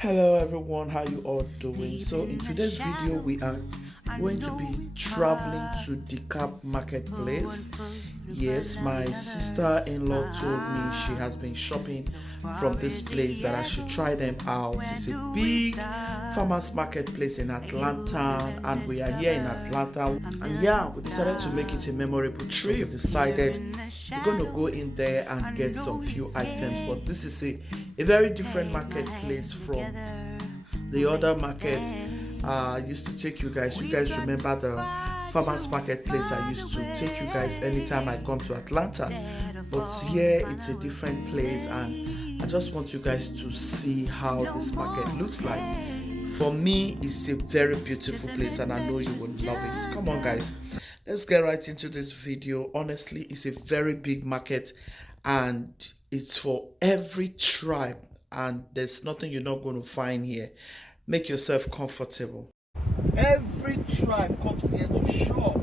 Hello everyone, how you all doing? So in today's video we are going to be traveling to Dekalb Marketplace. Yes, my sister-in-law told me she has been shopping from this place, that I should try them out. It's a big farmers marketplace in Atlanta, and we are here in Atlanta, and yeah, we decided to make it a memorable trip. We decided we're going to go in there and get some few items, but this is a very different marketplace from the other market I used to take you guys. You guys remember the farmers marketplace I used to take you guys anytime I come to Atlanta, but here it's a different place, and I just want you guys to see how this market looks like. For me, it's a very beautiful place, and I know you will love it. Come on guys, let's get right into this video. Honestly, it's a very big market, and it's for every tribe, and there's nothing you're not going to find here. Make yourself comfortable. Every tribe comes here to shop,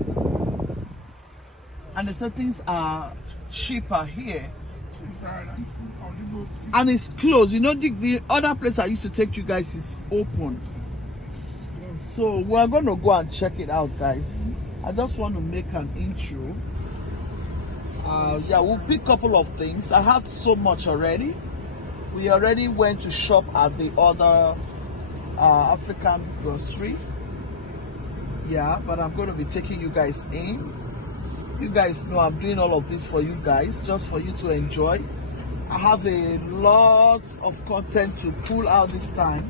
and the settings are cheaper here, and it's closed. You know, the other place I used to take you guys is open, so we're going to go and check it out, guys. I just want to make an intro. Yeah, we'll pick a couple of things. I have so much already. We already went to shop at the other African grocery. Yeah, but I'm going to be taking you guys in. You guys know I'm doing all of this for you guys, just for you to enjoy. I have a lot of content to pull out this time.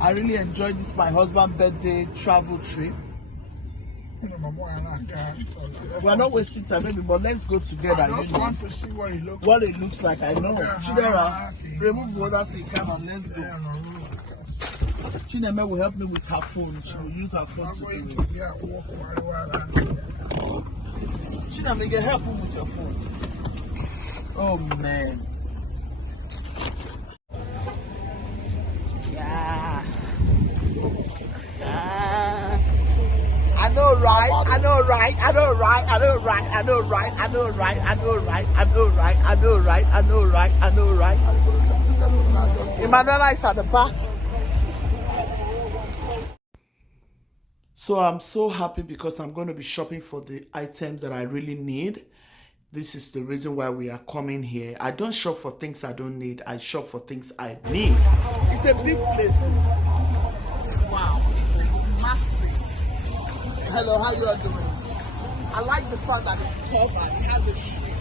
I really enjoyed this, my husband's birthday travel trip. We're not wasting time, baby, but let's go together. I just want to see what it looks like. I know. Chidera, remove the other thing. Come on, let's go. Chineme will help me with her phone. She will use her phone to do it. Chineme, you can help me with your phone. Oh man. Yeah. I know right, I know right, I know right, I know right, I know right, I know right, I know right, I know right, I know right, I know right, I know right. Emanuela is at the back. So I'm so happy because I'm going to be shopping for the items that I really need. This is the reason why we are coming here. I don't shop for things I don't need. I shop for things I need. It's a big place. Wow. Massive. Hello, how you all doing? I like the fact that it's covered. It has a shade.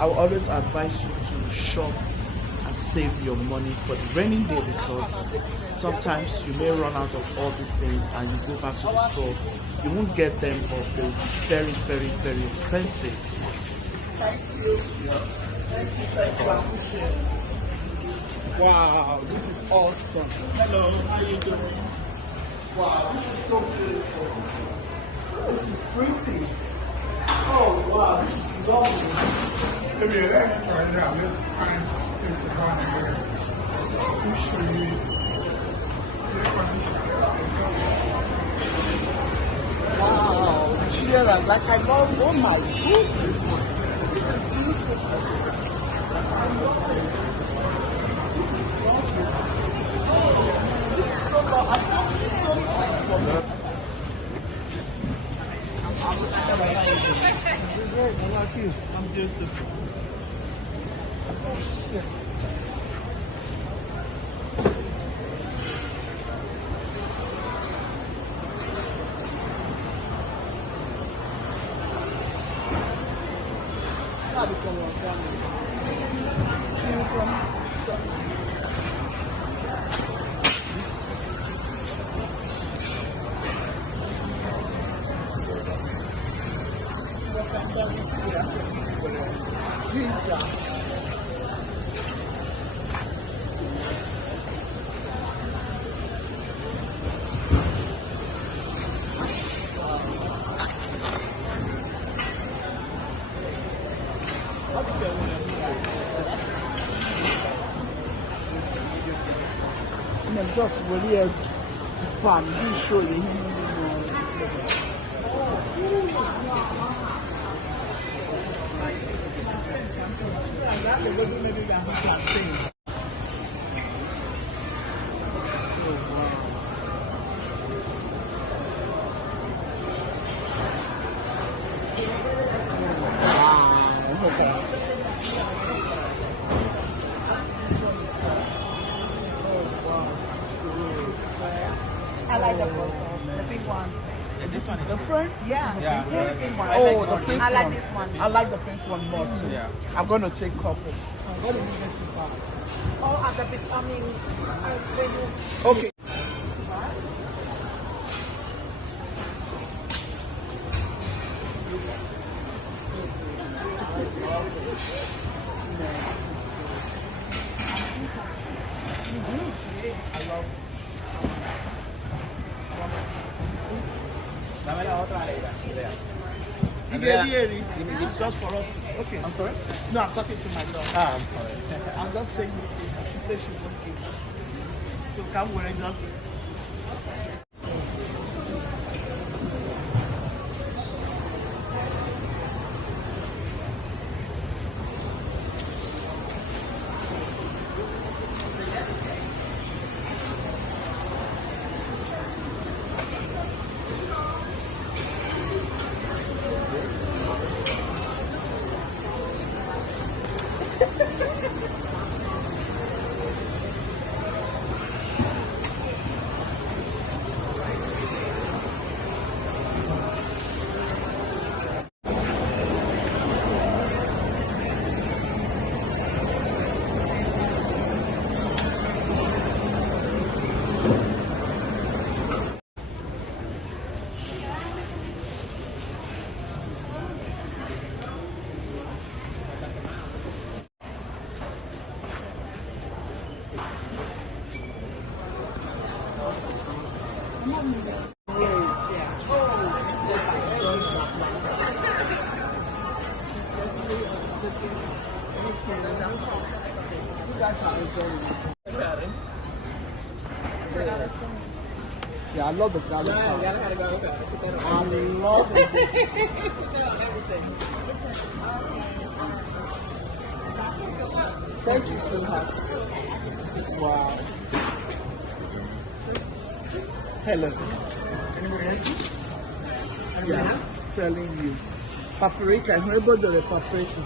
I will always advise you to shop and save your money for the rainy day, because sometimes you may run out of all these things and you go back to the store. You won't get them, or they'll be very, very, very expensive. Thank you. Thank you. Thank you. I appreciate it. Wow, this is awesome. Hello, how are you doing? Wow, this is so beautiful. This is pretty. Oh wow, this is lovely. Maybe let's try it out. Let's find this around here. We'll show you. Wow, the chair, like I love. Oh my goodness, this is beautiful. I love it. This is lovely. Oh, this is so lovely. I thought this is so sweet for me. You're great. I like you. I'm beautiful. Oh, shit. Just really a farm. You show you. I like the purple. The pink one. And this one is The front? Yeah. yeah. The pink one. Oh, the pink I like one. this one. I like the pink one more too. Yeah. I'm going to take couple. What did you get to buy? Oh, and the pink, I mean, Okay. Dame la otra Aleida. It's just for us. Okay. I'm sorry? No, I'm talking to my daughter. Ah, I'm sorry. I'm just saying this thing. She said she won't give. So come wear just this. Yeah, I love the garlic. I love it. Thank you so much. Wow. Hello. Yeah, telling you. Paprika, remember the paprika.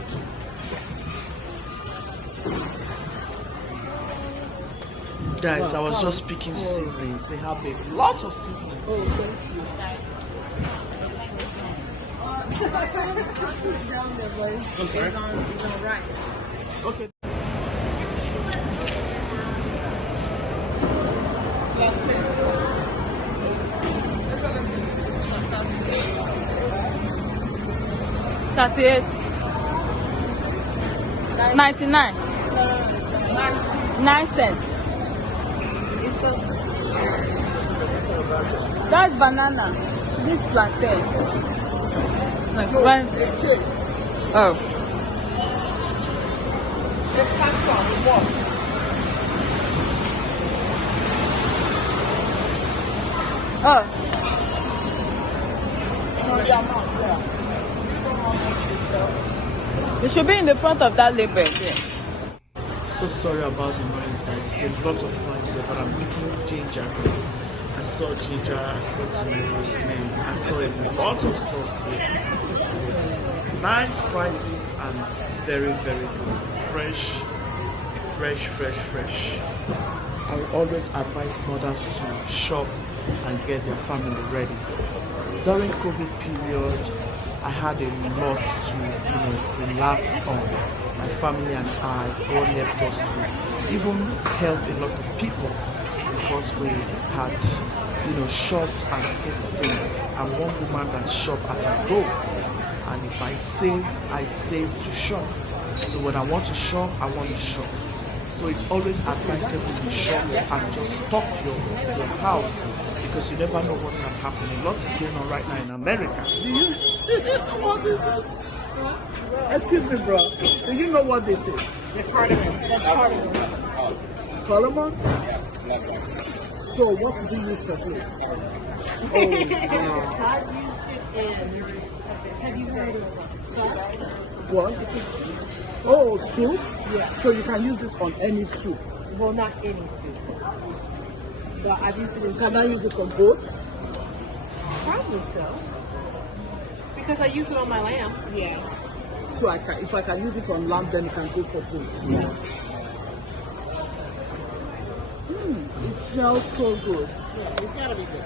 Guys, I was just picking seasonings. They have a lot of seasonings. Oh, thank you. it's on right. Okay. $38. 99. 9 cents. That's banana. This plantain. Like when? Oh. Oh. It should be in the front of that label. Yeah. So sorry about the noise, guys. There's a lot of noise here, but I'm making ginger. I saw ginger, I saw tomato, man, I saw a lot of stuff here. It was nice prices and very, very good. Fresh. I would always advise mothers to shop and get their family ready. During COVID period, I had a lot to, relax on. My family and I, God helped us to even help a lot of people because we had, shopped and kept things. I'm one woman that shop as I go, and if I save to shop. So when I want to shop, I want to shop. So it's always advisable to shop and just stock your house because you never know what can happen. A lot is going on right now in America. Do you what is this? Excuse me, bro. Do you know what this is? The cardamom. That's cardamom. Cardamom? So what is it used for, please? I've used it in. Have you heard of What? Oh, soup? Yeah. So you can use this on any soup. well, not any soup. But I've used it in Can I use it on goats? Probably so. Because I use it on my lamb. Yeah. So if I can use it on lamb, then it can go for goats. Yeah. It smells so good. It's gotta be good.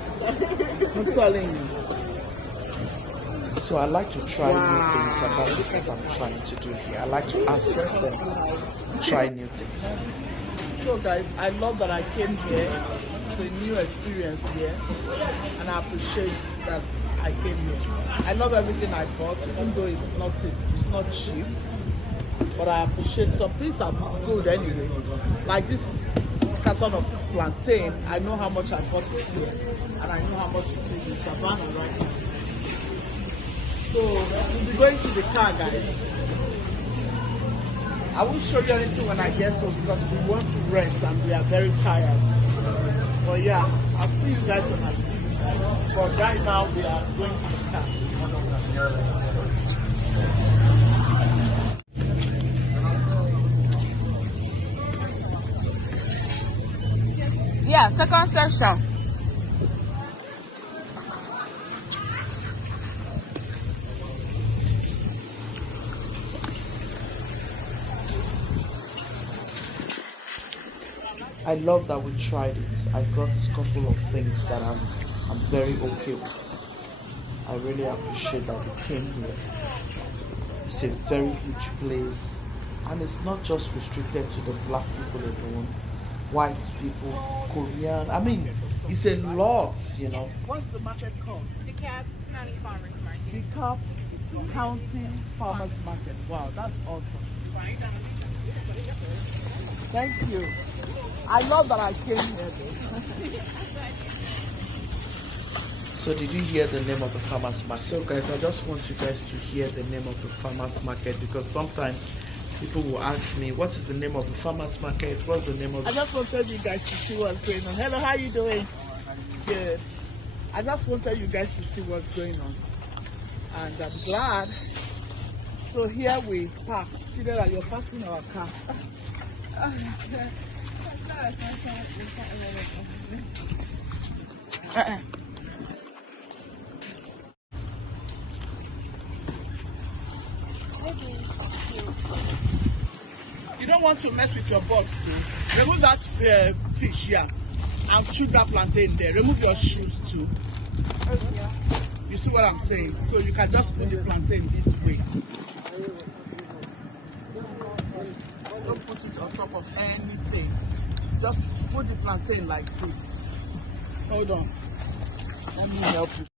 I'm telling you. So I like to try new things, and that is what I'm trying to do here. I like to ask questions, try new things. So guys, I love that I came here. It's a new experience here, and I appreciate that I came here. I love everything I bought, even though it's not cheap. But I appreciate some things are good anyway. Like this carton of plantain, I know how much I bought it here, and I know how much it is in Savannah right now. So we'll be going to the car, guys. I won't show you anything when I get home because we want to rest and we are very tired. But yeah, I'll see you guys when I see you guys. But right now we are going to the car. Yeah, second section. I love that we tried it. I got a couple of things that I'm very okay with. I really appreciate that we came here. It's a very huge place, and it's not just restricted to the black people alone, white people, Korean. I mean, it's a lot, you know. What's the market called? DeKalb County Farmers Market. DeKalb County Farmers Market. Wow, that's awesome. Thank you. I love that I came here though. So did you hear the name of the farmers market? So guys, I just want you guys to hear the name of the farmers market, because sometimes people will ask me, what is the name of the farmers market? What's the name of the... I just wanted you guys to see what's going on. Hello, how you doing? Good. I just wanted you guys to see what's going on. And I'm glad. So here we park. Chidera, you're passing our car. You don't want to mess with your box too. Remove that fish here and shoot that plantain there. Remove your shoes too. You see what I'm saying? So you can just put the plantain this way. Don't put it on top of anything. Just put the plantain like this. Hold on. Let me help you.